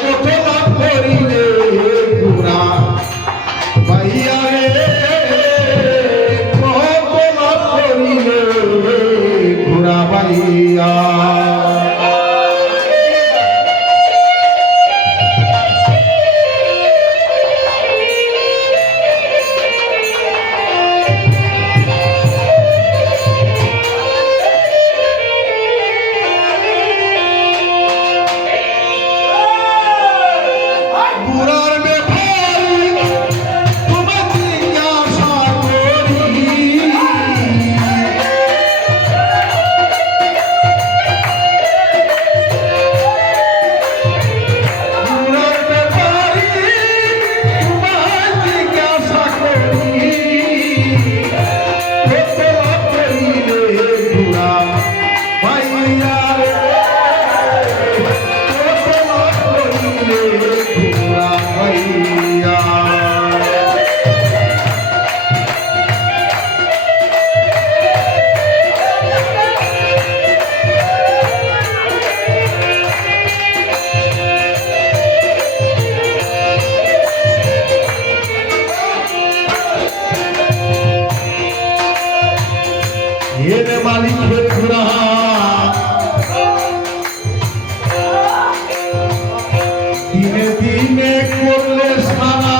কত লাভ করিলে ঘোড়া ভাইয়া রে কত লাভ করিলে ঘোড়া ভাইয়া মালিকের ঘোড়া দিনে দিনে করলে সারা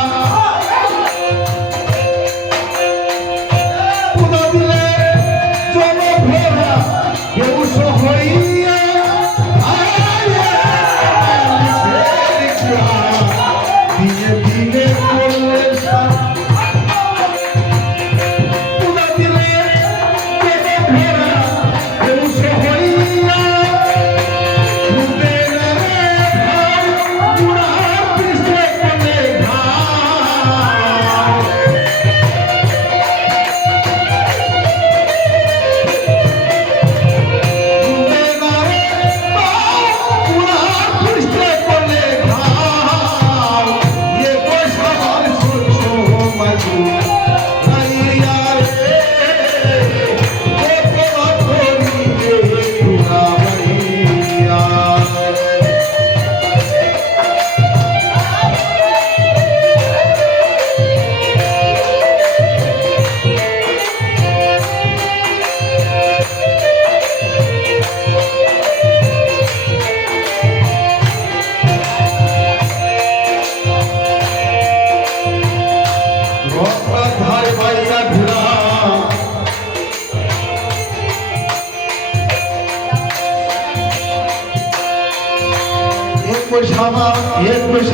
পুনা দিলে জল ভরা বেউস হইয়া দিনে দিনে করলে সারা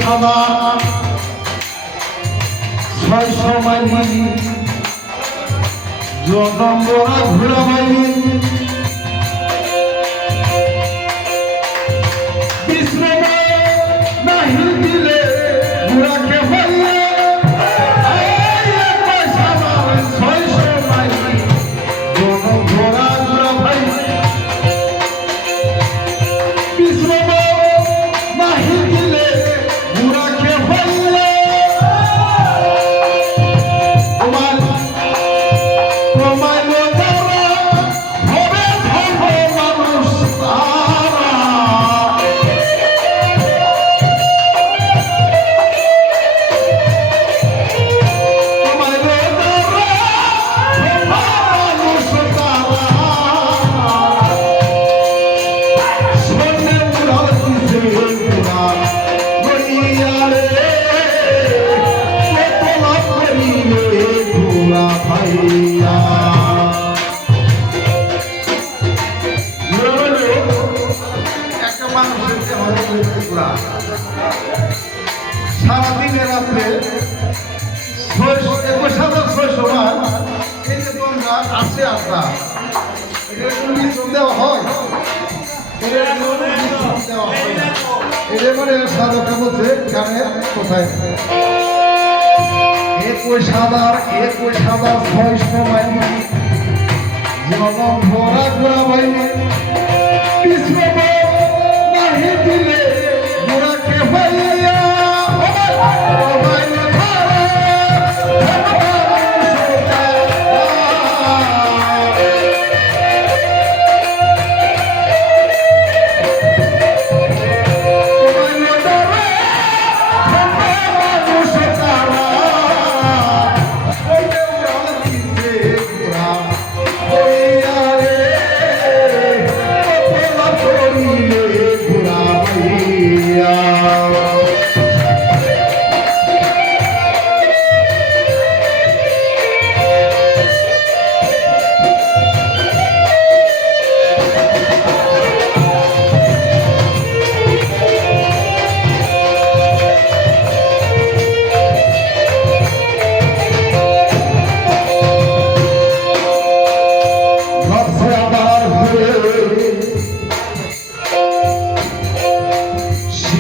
সাদা 600 মাইল জগম্বরা ঘোড়া মাইল বিশ্রমে নাহি দিলে ঘোড়াকে হইলে 600 মাইল জগম্বরা ঘোড়া ভাই বিশ্রমে নাহি দিলে সারাদিনে রাত্রে 21,600 বার এই যে তোমরা আসে আসা এটা নিশ্চয় দেওয়া হয় এটা মানে সাদাটা বলছে গানে কোথায় 21,000 600 মাইল জগম ভরা ঘোড়া ভাই বিশ্রম নাহি দিলে ঘোড়াকে হইয়া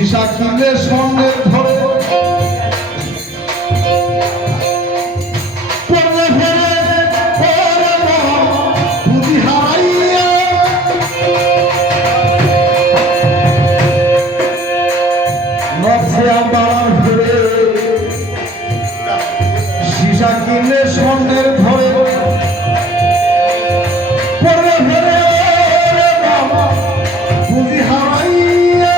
সীসা কিনলে স্বর্ণের ধরে সীসা কিনলে স্বর্ণের ধরে বুঝি হারাইয়া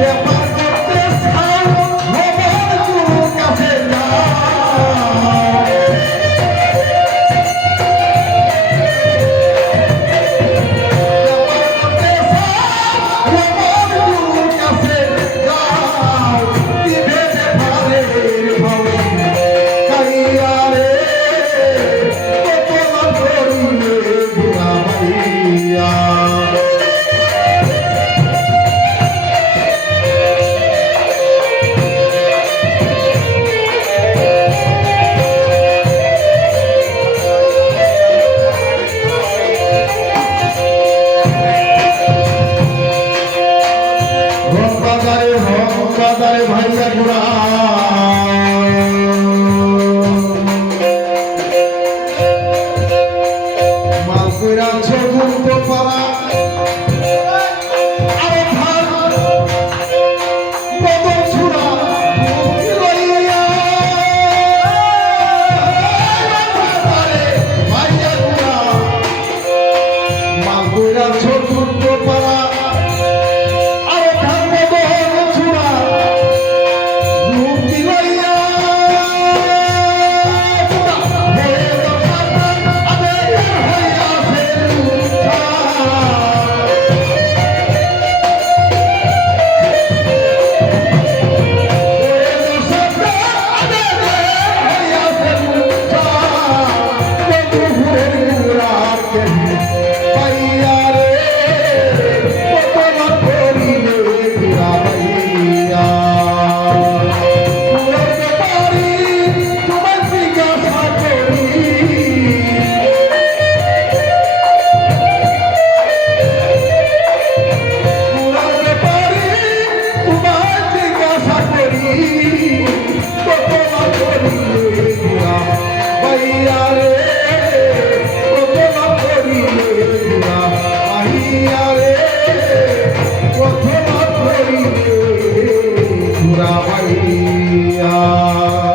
ব্যাপার করতে কাছে না ভাইয়া গুড়া মালকুড়া চতুর্থ পাড়া চতুর্থ পাড়া Surabaya